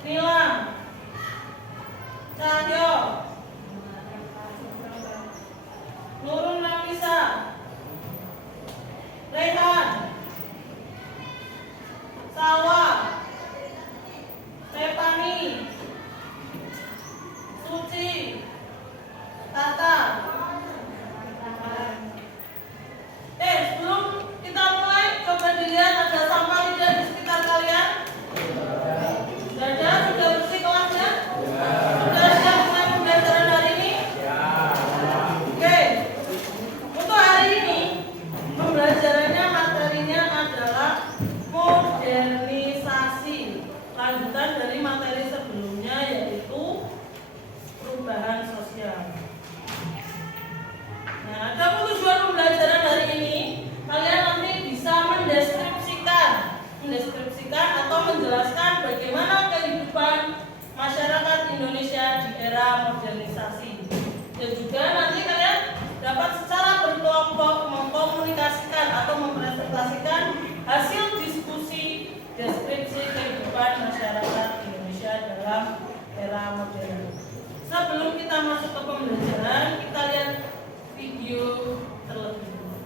Nilam, Cahyo, Nurul Nafisa, Rehan, Sawa, Stefani, Suci, Tata. Sebelum kita mulai, coba dilihat ada sampah tidak di sekitar kalian? Sudah ada? Sudah bersih kelasnya? Sudah siap mulai pembelajaran hari ini? Oke. Untuk hari ini, pembelajarannya materinya adalah modernisasi. Lanjutan dari materi sebelumnya yaitu perubahan sosial. Nah, ada tujuan pembelajaran hari ini, kalian nanti bisa mendeskripsikan atau menjelaskan bagaimana kehidupan masyarakat Indonesia di era modernisasi. Dan juga nanti kalian dapat secara berkelompok mengkomunikasikan atau mempresentasikan hasil diskusi deskripsi kehidupan masyarakat Indonesia dalam era modern. Sebelum kita masuk ke pembelajaran, kita lihat video terlebih dahulu.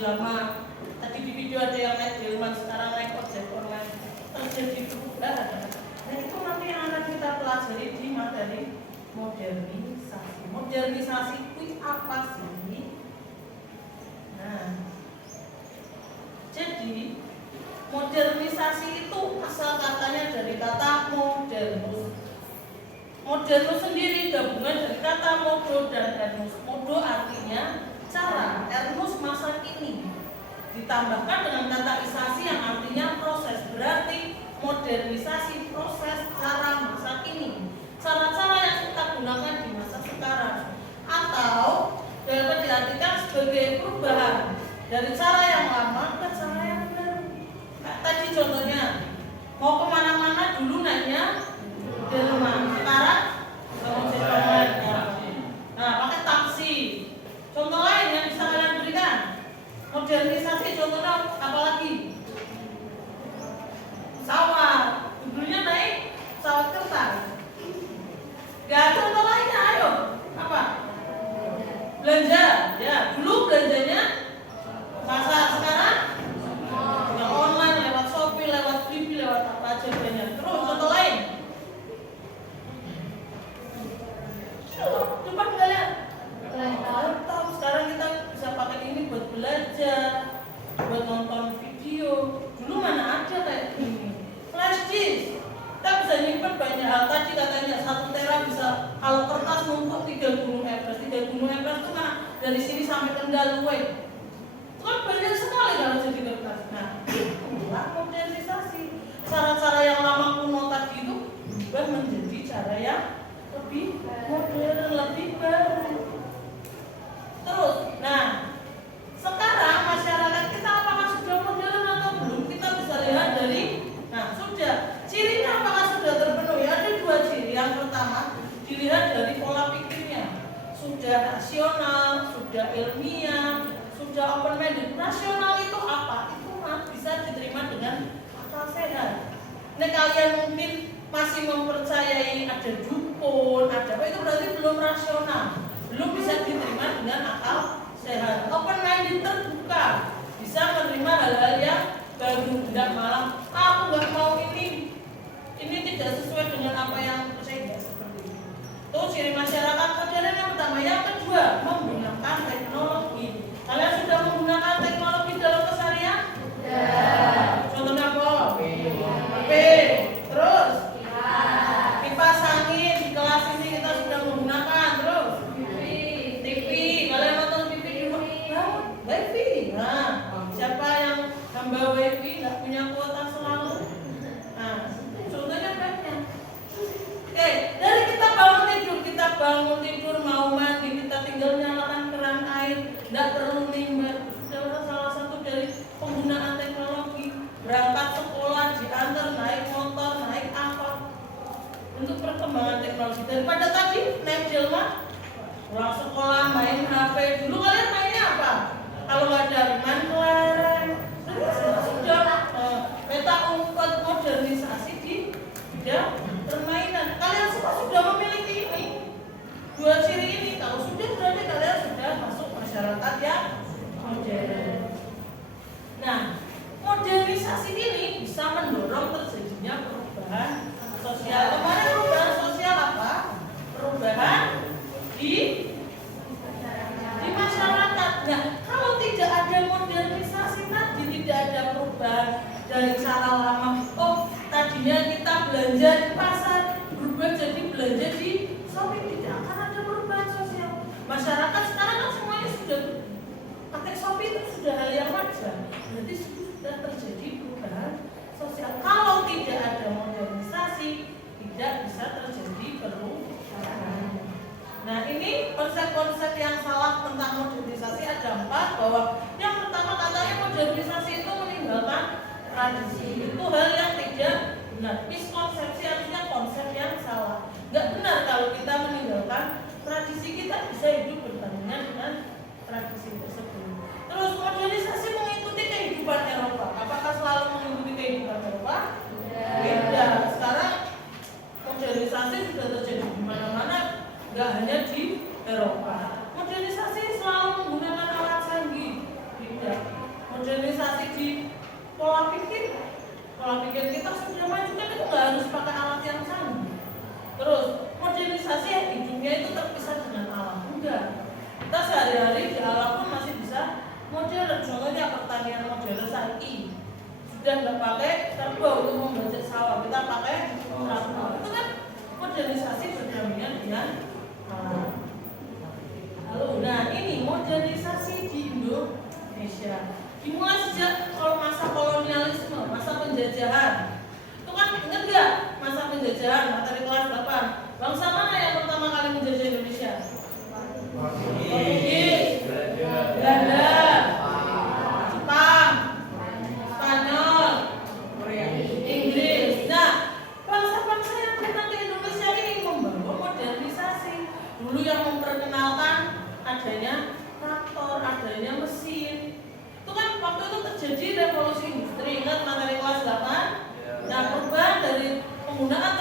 lama. Tadi di video ada yang naik delman, sekarang naik ojek online. Terjadi perubahan. Nah itu nanti yang akan kita pelajari di materi modernisasi. Modernisasi itu apa sih? Nah, jadi modernisasi itu asal katanya dari kata modernus. Modernus sendiri gabungan dari kata modo dan ernus. Modo artinya cara, ernus masa kini. Ditambahkan dengan kata isasi yang artinya proses. Berarti modernisasi proses cara masa kini. Cara-cara yang kita gunakan di masa sekarang. Atau dapat diartikan sebagai perubahan dari cara yang lama ke cara yang baru. Nah, tadi contohnya mau kemana-mana dulu naiknya delman, sekarang ojek online. Nah, pakai taksi. Contoh lain yang bisa kalian berikan modernisasi, contohnya apalagi? Pesawat, dulunya naik pesawat kertas. Gak ada contoh lainnya, ayo. Apa? Belanja, ya dulu belanjanya pasar, sekarang online lewat Shopee, lewat Blibli, lewat apa aja banyak. Terus contoh lain. Coba kalian. Laptop sekarang kita bisa pakai ini buat belajar, buat nonton video. Dulu mana ada kayak gini. Flash disk, kita bisa nyimpen banyak hal. Tadi katanya 1 tera bisa, kalau kertas numpuk 3 gunung Everest. 3 gunung Everest itu kan dari sini sampai Kendal Luwe. Itu kan banyak sekali kalau jadi kertas. Nah, itulah modernisasi. Cara-cara yang lama kuno tadi itu berubah menjadi cara yang lebih modern, lebih baru. Terus, nah sekarang masyarakat kita apakah sudah modern atau belum? Kita bisa lihat dari, nah sudah, cirinya apakah sudah terpenuhi? Ada 2 ciri. Yang pertama dilihat dari pola pikirnya, sudah rasional, sudah ilmiah, sudah open minded. Rasional itu apa? Itu bisa diterima dengan akal sehat. Nah kalian mungkin masih mempercayai ada dukun, ada apa, itu berarti belum rasional, belum bisa diterima dengan akal sehat. Open minded, terbuka, bisa menerima hal-hal yang baru, tidak malah aku nggak mau ini tidak sesuai dengan apa yang saya tidak seperti itu. Itu ciri masyarakat modern yang pertama. Yang kedua, menggunakan teknologi. Kalian sudah menggunakan teknologi dalam keseharian? Ya. Contohnya apa? HP. Terus kipas angin. Di kelas ini kita sudah menggunakan. Terus TV. Kalian nonton TV di rumah? Wifi. Nah, siapa yang hamba wifi nggak punya kuota selalu? Nah, contohnya banyak. Oke, dari kita bangun tidur mau mandi, kita tinggal nyalakan keran air, tidak perlu nimba. Sudah salah satu dari penggunaan teknologi. Berangkat sekolah, diantar naik motor, naik angkot. Untuk perkembangan teknologi. Daripada tadi naik delman, pulang sekolah main HP. Dulu kalian mainnya apa? Kalau nggak ada main kelereng. Sudah peta umpet, modernisasi di bidang permainan. Kalian semua sudah memiliki ini, 2 ciri ini. Kalau sudah, berarti kalian sudah masuk masyarakat yang modern. Nah, modernisasi ini bisa mendorong terjadinya perubahan sosial. Kemarin perubahan sosial apa? Perubahan di masyarakat. Nah, kalau tidak ada modernisasi tadi, tidak ada perubahan dari cara lama. Oh, tadinya kita belanja di pasar, berubah jadi belanja di Shopee, tidak akan ada perubahan sosial. Masyarakat sekarang kan semuanya sudah pakai Shopee, itu sudah hal yang wajar. Berarti sudah terjadi perubahan sosial. Kalau tidak ada modernisasi, tidak bisa terjadi perubahan. Nah, ini konsep-konsep yang salah tentang modernisasi ada 4. Bahwa yang pertama katanya modernisasi itu meninggalkan tradisi. Itu hal yang tidak benar. Miskonsepsi, artinya konsep yang salah. Nggak benar kalau kita meninggalkan tradisi, kita bisa hidup berdampingan dengan tradisi tersebut. Terus modernisasi mengikuti kehidupan Eropa. Apakah selalu mengikuti kehidupan Eropa? Beda. Sekarang modernisasi sudah terjadi di mana-mana, nggak hanya di Eropa. Modernisasi selalu menggunakan alat canggih. Tidak. pola pikir kita sudah maju kan itu nggak harus pakai alat yang sama. Terus modernisasi yang hidupnya itu terpisah dengan alam, enggak. Kita sehari-hari di alam pun masih bisa modern. Contohnya pertanian modern saat ini sudah nggak pakai kerbau untuk membajak sawah, kita pakai traktor. Itu kan modernisasi berdampingan dengan alam. Lalu, nah ini modernisasi di Indonesia dimulai sejak masa kolonialisme, masa penjajahan. Itu kan ingat nggak masa penjajahan materi kelas 8? Bangsa mana yang pertama kali menjajah Indonesia? Portugis, Belanda, Jepang, Spanyol, Inggris. Nah, bangsa-bangsa yang datang ke Indonesia ini membawa modernisasi. Dulu yang memperkenalkan adanya traktor, adanya mesin. Itu kan waktu itu terjadi revolusi industri. Ingat materi kelas 8? Nah, perubahan dari penggunaan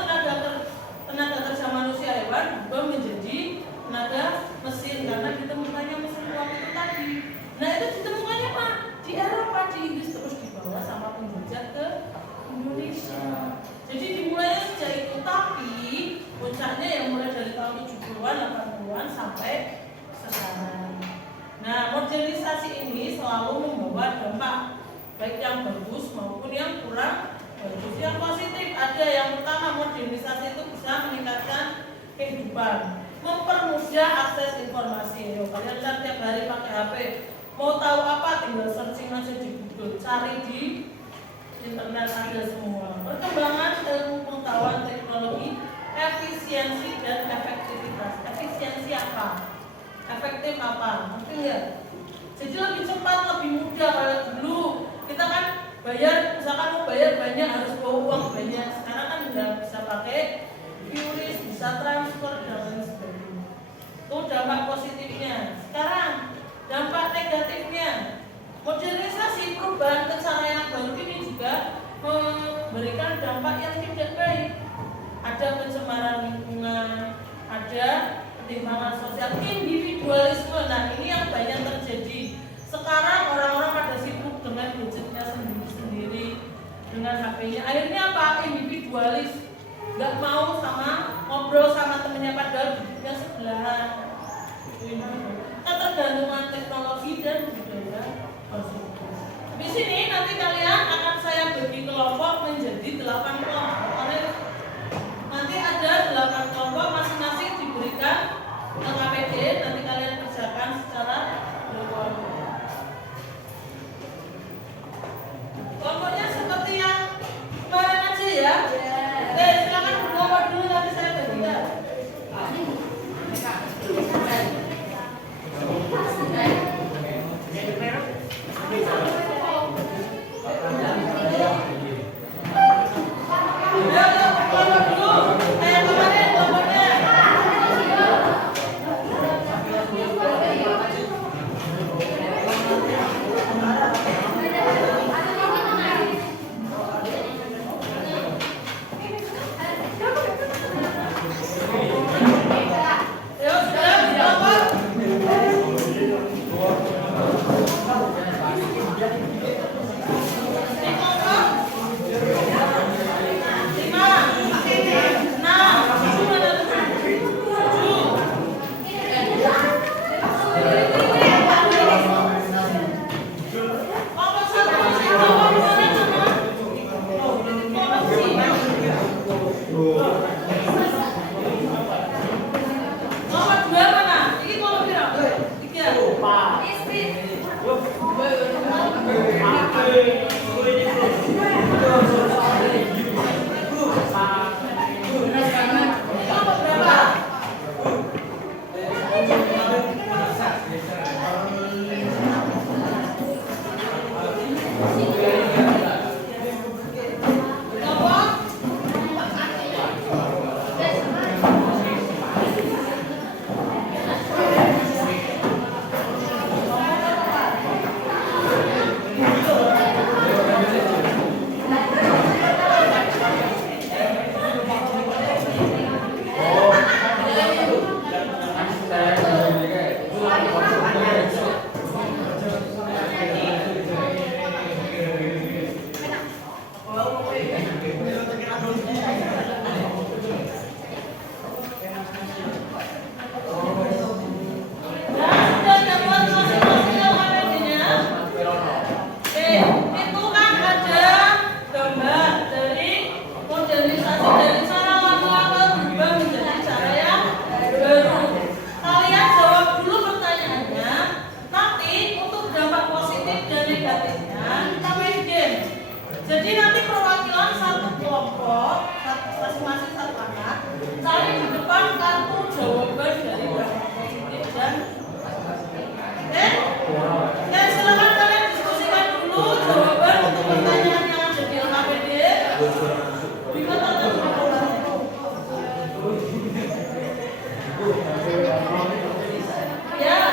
tenaga kerja manusia hewan berubah menjadi tenaga mesin karena ditemukannya mesin uap itu tadi. Nah, itu ditemukannya Pak di Eropa, di Inggris, terus dibawa sama penjajah ke Indonesia. Jadi dimulainya sejak itu, tapi puncaknya yang mulai dari tahun 70-an, 80-an sampai sekarang. Nah, modernisasi ini selalu membawa dampak baik yang bagus maupun yang kurang bagus. Yang positif ada yang pertama, modernisasi itu bisa meningkatkan kehidupan, mempermudah akses informasi. Kalian kan tiap hari pakai HP, mau tahu apa tinggal searching aja di Google, cari di internet ada semua. Perkembangan ilmu pengetahuan teknologi, efisiensi dan efektivitas. Efisiensi apa? Efektif apa? Ngerti nggak? Jadi lebih cepat, lebih mudah. Kalau dulu kita kan bayar, misalkan mau bayar banyak harus bawa uang banyak. Sekarang kan udah bisa pakai QRIS, bisa transfer dan lain sebagainya. Itu dampak positifnya. Sekarang dampak negatifnya, modernisasi perubahan ke cara yang baru ini juga memberikan dampak yang tidak baik. Ada pencemaran lingkungan, ada ketimpangan sosial, individualisme. Nah, ini yang banyak terjadi. Sekarang orang-orang pada sibuk dengan gadgetnya sendiri-sendiri, dengan HP-nya. Akhirnya apa? Individualis, nggak mau ngobrol sama temennya padahal hidupnya sebelahan. Ketergantungan teknologi dan budaya tersebut. Di sini nanti kalian akan saya bagi kelompok menjadi 8 kelompok. Nanti ada 8 kelompok, masing-masing diberikan KPD, nanti kalian kerjakan secara berkelompok. Kelompoknya seperti yang kemarin aja ya. Oke, silakan berkelompok dulu, nanti saya bagikan. negatifnya kita main game. Jadi nanti perwakilan satu kelompok, masing-masing satu anak, saling di depan kartu jawaban dari berapa positif dan dan silakan kalian diskusikan dulu jawaban untuk pertanyaan yang ada di LKPD. Bisa tanda ya.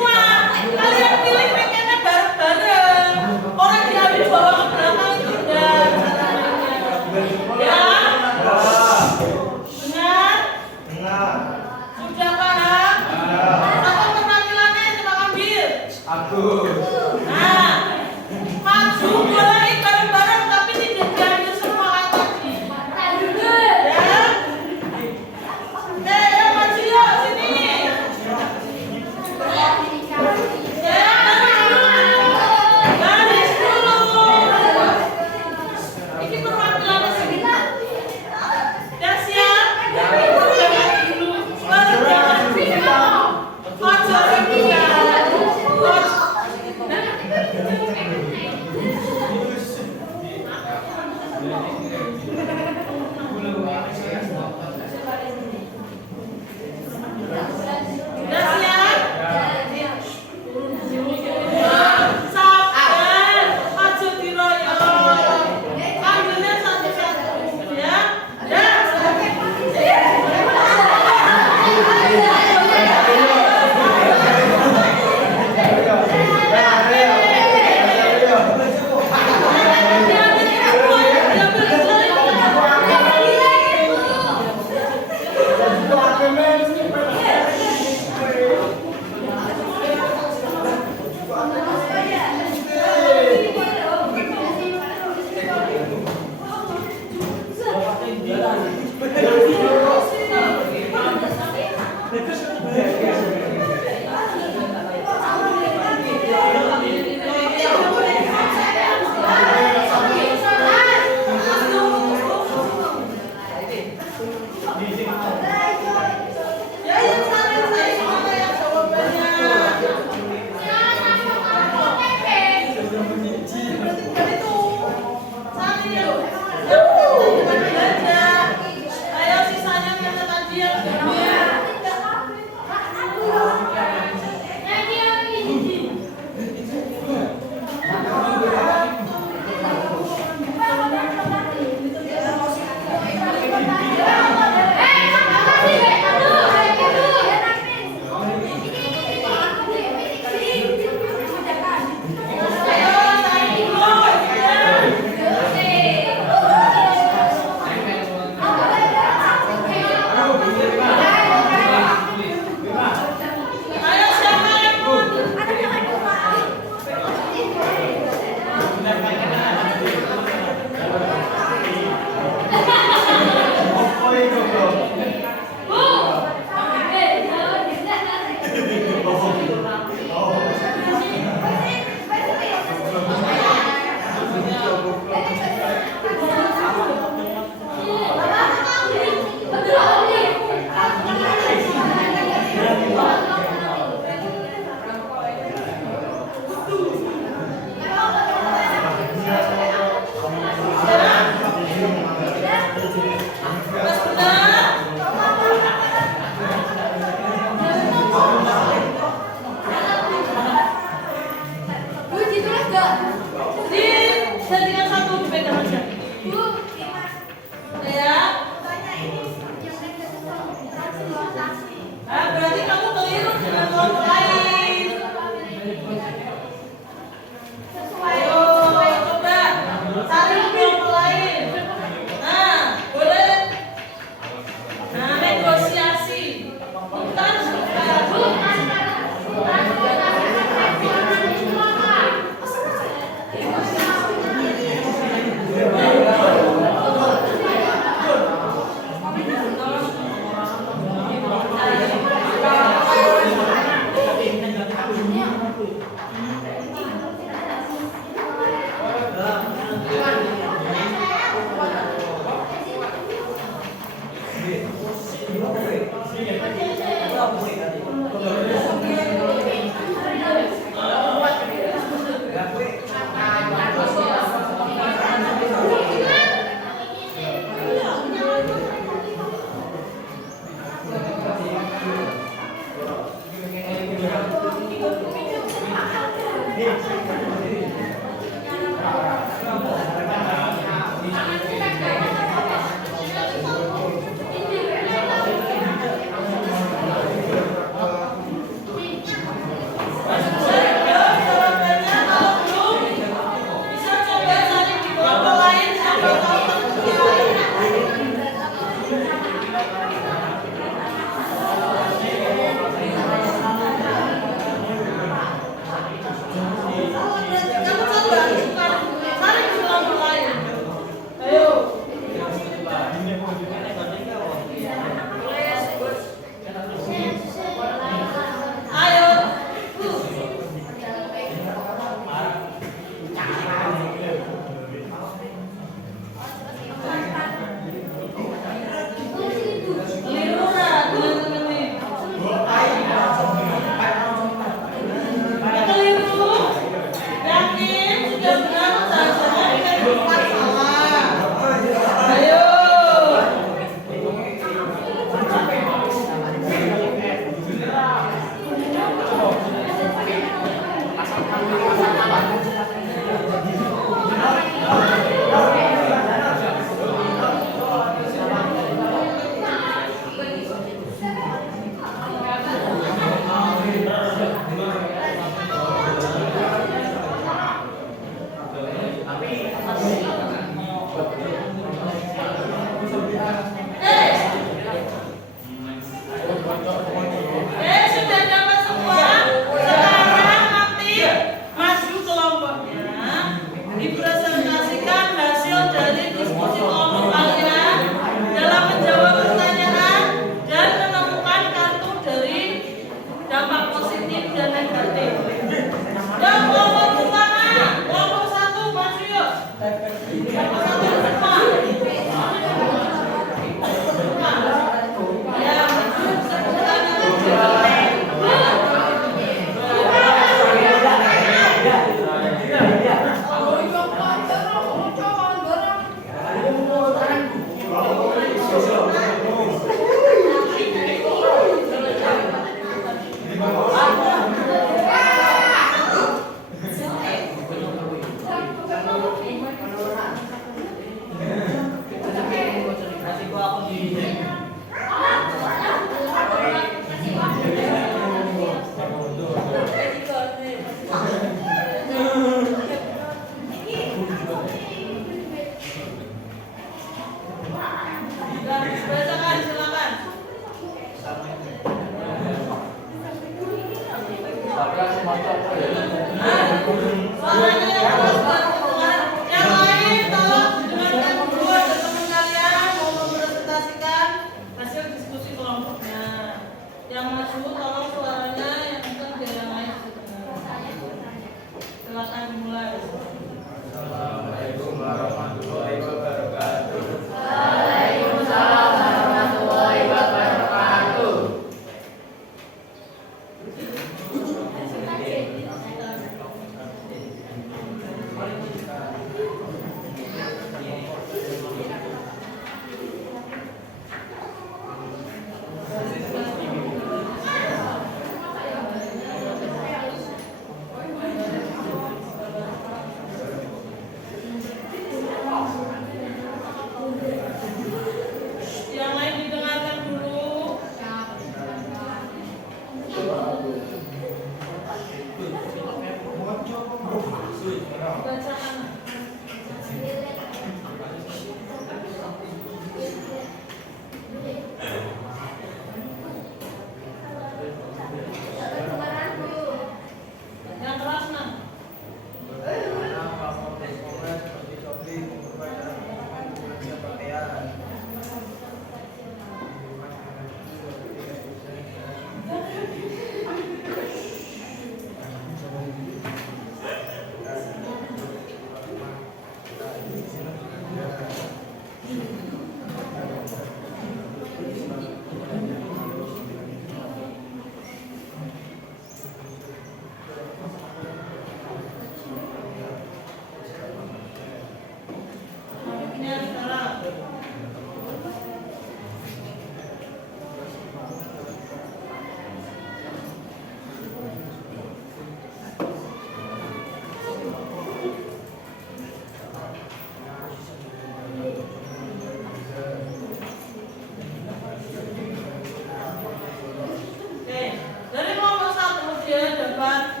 membuat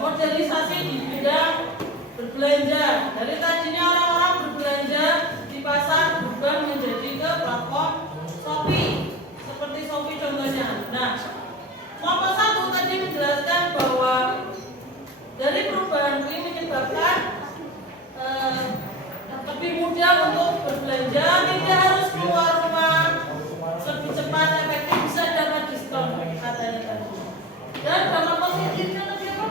modernisasi di bidang berbelanja. Dari tadinya orang-orang berbelanja di pasar berubah menjadi ke platform Shopee, seperti Shopee contohnya. Nah, kelompok 1 tadi menjelaskan bahwa dari perubahan ini menyebabkan lebih mudah untuk berbelanja, tidak harus keluar rumah, lebih cepat, efektif, bisa dapat diskon katanya tadi. Dan dampak positifnya tadi apa?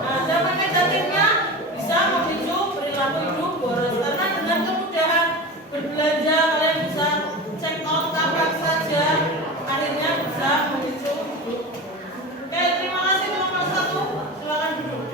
Nah, dampak negatifnya bisa memicu perilaku hidup boros, karena dengan kemudahan berbelanja kalian bisa check out kapan saja, akhirnya bisa memicu hidup. Oke, terima kasih kelompok 1, silakan duduk.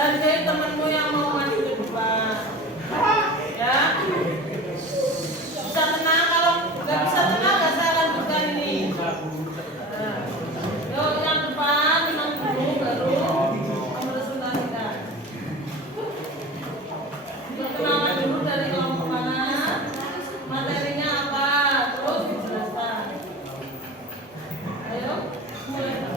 Hargai temanmu yang mau maju ke depan. Perkenalan dulu dari kelompok mana, materinya apa, terus dijelaskan. Ayo, mulai.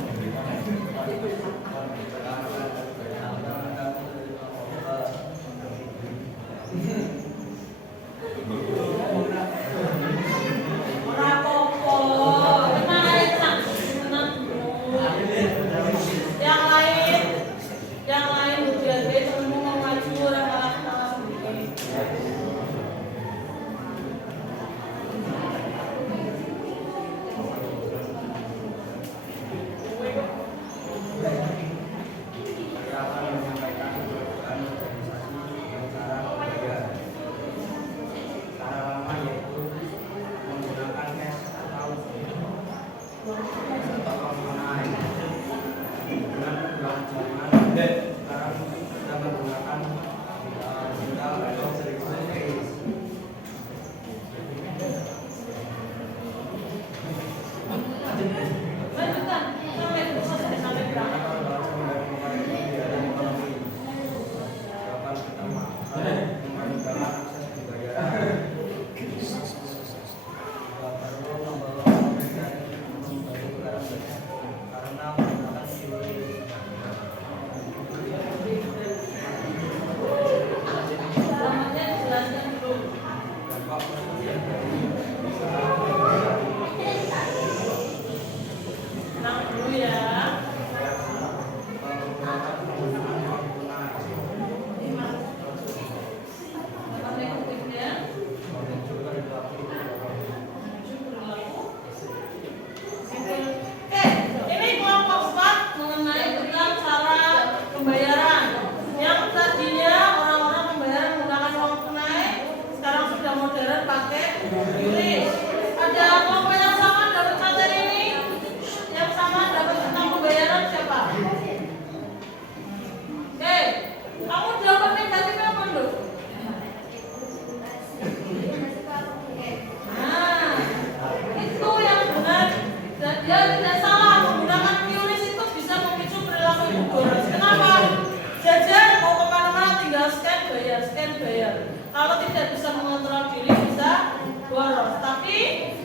Kalau tidak bisa mengontrol diri bisa boros. Tapi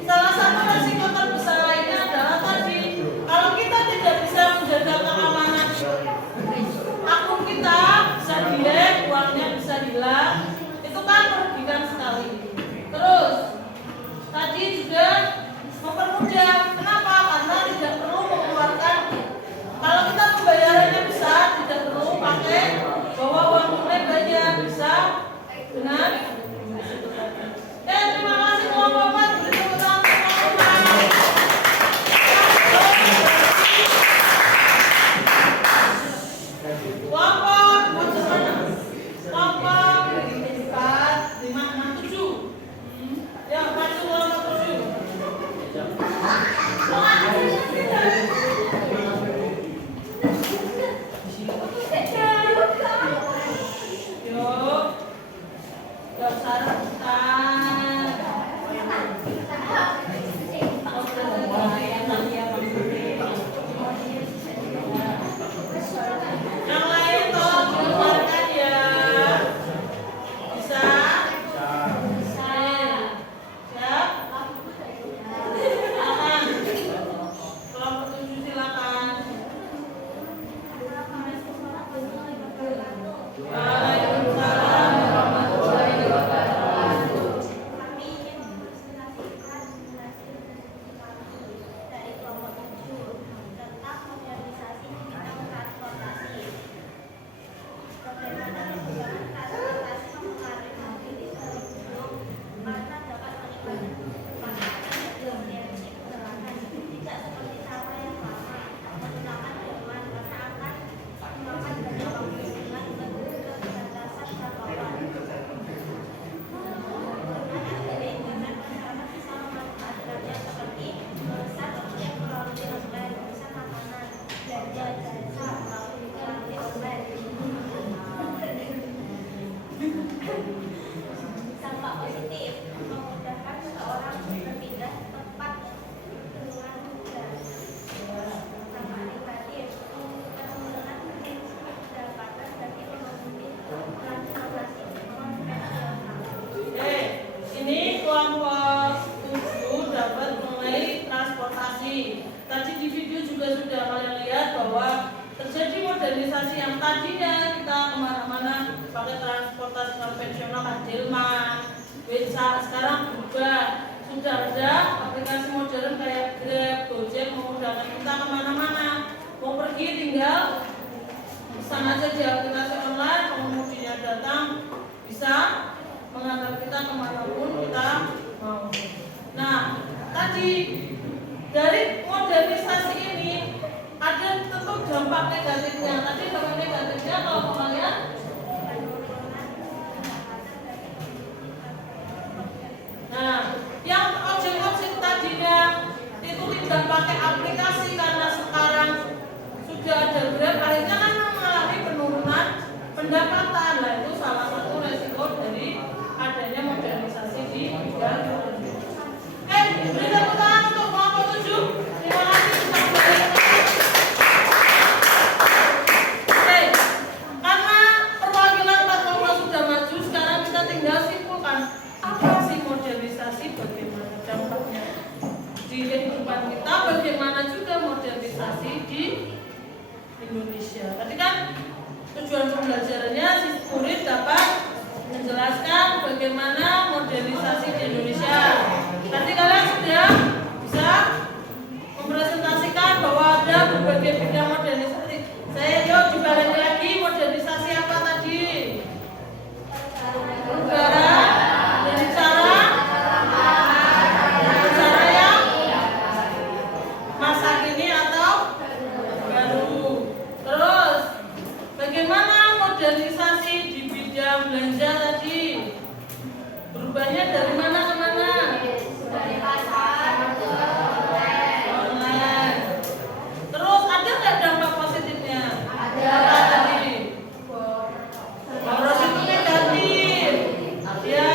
salah satu resiko terbesar lainnya adalah tadi, kalau kita tidak bisa menjaga keamanan akun kita, bisa di-hack, uangnya bisa hilang, itu kan merugikan sekali. Terus tadi juga mempermudah. Kenapa? Karena tidak perlu mengeluarkan. Kalau kita pembayarannya bisa, tidak perlu pakai bawa uang tunai banyak, bisa dengan terima kasih teman-teman. Beri tepuk tangan teman-teman. Kelompok kelompok 4, 5, 6, 7. Ya, maju kelompok 7. Waalaikumsalam warahmatullahi wabarakatuh. tadinya kita kemana-mana pakai transportasi konvensional kayak Delman, bisa sekarang berubah, sudah ada aplikasi modern kayak Grab, Gojek memudahkan kita kemana-mana. Mau pergi tinggal pesan aja di aplikasi online, pengemudinya datang bisa mengantar kita kemanapun kita mau. Nah, tadi dari modernisasi ini ada tentu dampak negatifnya. Tadi dampak negatifnya kalau kalian yang objek-objek tadinya itu tidak pakai aplikasi karena sekarang sudah ada Grab, akhirnya kan mengalami penurunan pendapatan. Nah, itu salah satu resiko dari adanya modernisasi di bidang ekonomi. Beri tepuk tangan untuk kelompok 7. Terima kasih sudah belajar. Karena perwakilan platform sudah maju, sekarang kita tinggal simpulkan apa sih modernisasi, bagaimana dampaknya di kehidupan kita, bagaimana juga modernisasi di Indonesia. Tadi kan tujuan pembelajarannya si murid dapat menjelaskan bagaimana modernisasi di Indonesia. Nanti kalian sudah bisa mempresentasikan bahwa ada berbagai bidang modernisasi. Saya yuk dibalik lagi, modernisasi apa tadi? Perubahan dari cara yang masa kini atau baru. Terus bagaimana modernisasi di bidang belanja tadi? Berubahnya dari mana ke mana? Dari pasar ke online. Terus ada nggak dampak positifnya? Ada. Apa tadi? Poros itu negatif. Ya.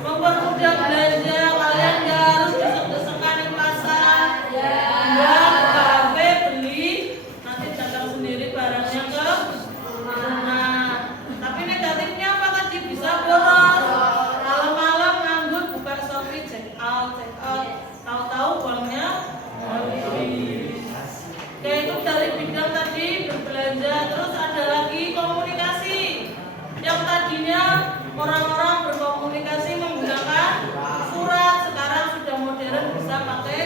Mempermudah belanja, kalian nggak harus desek-desekan di pasar. Nggak buka HP beli, nanti datang sendiri barangnya ke rumah. Tapi negatifnya apa tadi? Bisa boros. Malam-malam nganggur buka Shopee, check out. Tahu-tahu uangnya habis. Kayak itu dari bidang tadi berbelanja. Terus ada lagi komunikasi. Yang tadinya orang-orang berkomunikasi menggunakan surat, sekarang sudah modern bisa pakai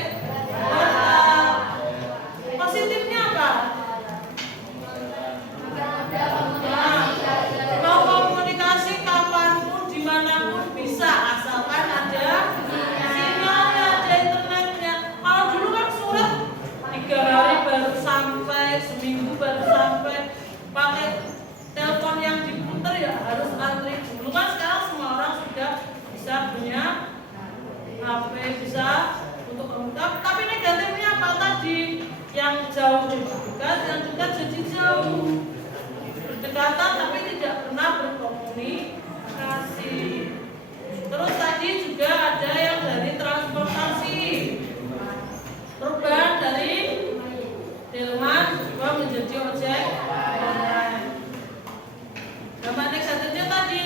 WhatsApp. Positifnya apa? Mau komunikasi kapanpun, dimanapun bisa, asalkan ada sinyalnya, ada internetnya. Kalau dulu kan surat 3 hari baru sampai, seminggu baru sampai, pakai telepon yang diputer ya harus antri dulu. Kan sekarang semua orang sudah bisa punya HP, bisa untuk komunikasi. Tapi negatifnya apa tadi? Yang jauh jadi dekat, yang dekat jadi jauh. Berdekatan tapi tidak pernah berkomunikasi. Terus tadi juga ada yang dari transportasi, perubahan dari Delman juga menjadi ojek online. Dampak negatifnya tadi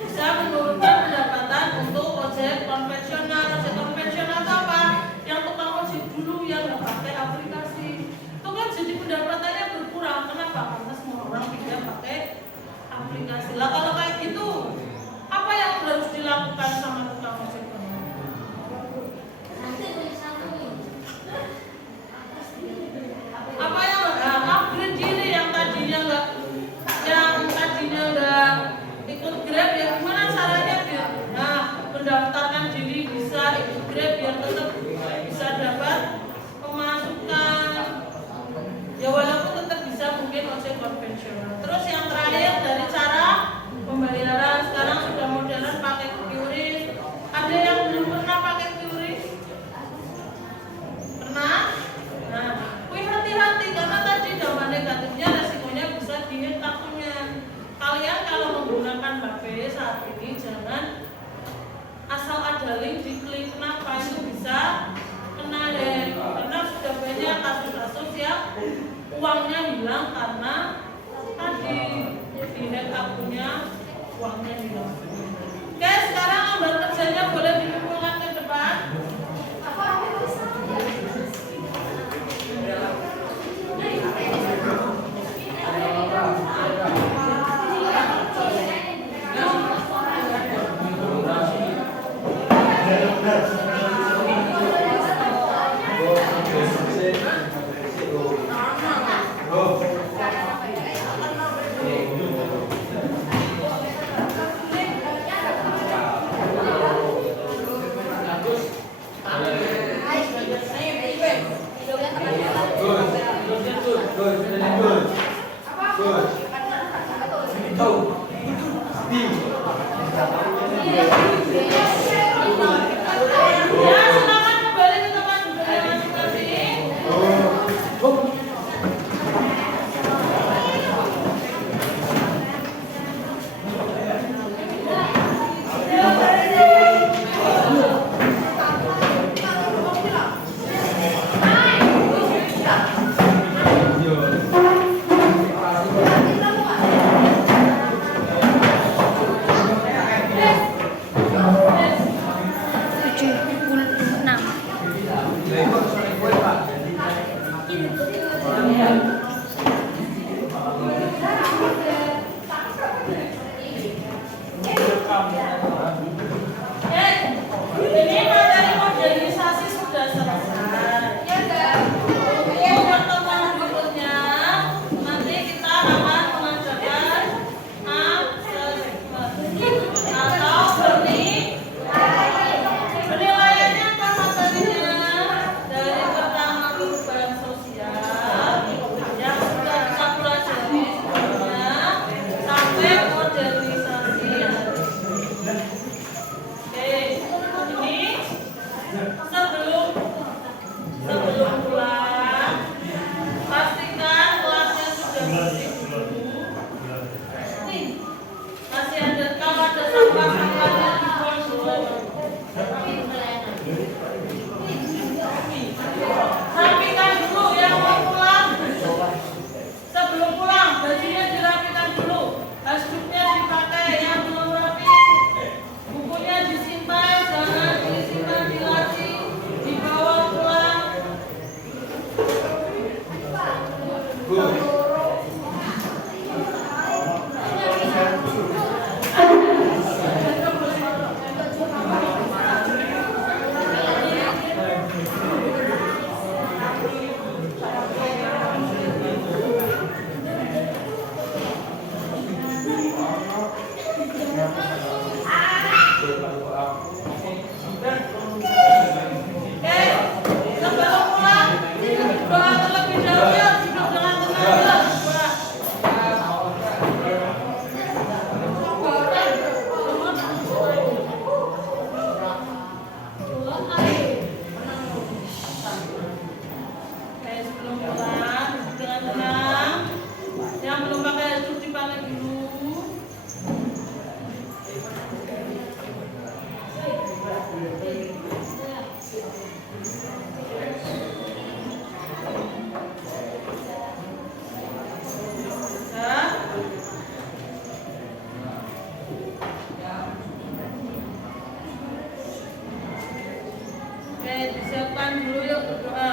bisa menurunkan pendapatan untuk ojek konvensional. Ojek konvensional itu apa? Yang tukang ojek dulu yang nggak pakai aplikasi. Itu kan jadi pendapatannya berkurang. Kenapa? Karena semua orang tidak pakai aplikasi. Lah kalau kayak gitu, apa yang harus dilakukan sama tukang ojek online? Apa yang upgrade diri yang tadinya nggak ikut Grab, ya gimana caranya biar mendaftarkan diri bisa ikut Grab biar tetap bisa dapat pemasukan, ya walaupun tetap bisa mungkin ojek konvensional. Terus yang terakhir dari cara pembayaran, sekarang sudah modern pakai QRIS. Ada yang belum pernah pakai QRIS? Pernah? Nah, hati-hati karena tadi dampak negatifnya resikonya bisa di-hack akunnya. Kalian kalau menggunakan HP saat ini jangan asal ada link diklik. Kenapa? Itu bisa kena hack. Karena sudah banyak kasus-kasus yang uangnya hilang karena tadi di-hack akunnya, uangnya hilang. Oke, sekarang gambar kerjanya boleh dikumpulkan ke depan. Ya, silakan kembali ke tempat duduknya masing-masing. Ini materi modernisasi sudah selesai. Untuk pertemuan berikutnya, nanti kita akan mengajarkan atau penilaiannya per materinya dari pertama perubahan sosial yang sudah kita pelajari sebelumnya sampai modernisasi. Oke, ini sebelum pulang pastikan kelasnya sudah bersih dulu. Masih ada kalau ada sampah-sampah yang dibuang dulu. Rapikan dulu yang mau pulang. Sebelum pulang bajunya dirapikan dulu. Hasbuknya dipakai yang belum rapi. Bukunya disimpan, jangan disimpan di laci, dibawa pulang. Oke, sebelum pulang doa terlebih dahulu ya, duduk dengan tenang ya. Oke, sebelum pulang duduk dengan tenang. Yang belum pakai hasbuk dipakai dulu. Oke, disiapkan dulu yuk berdoa.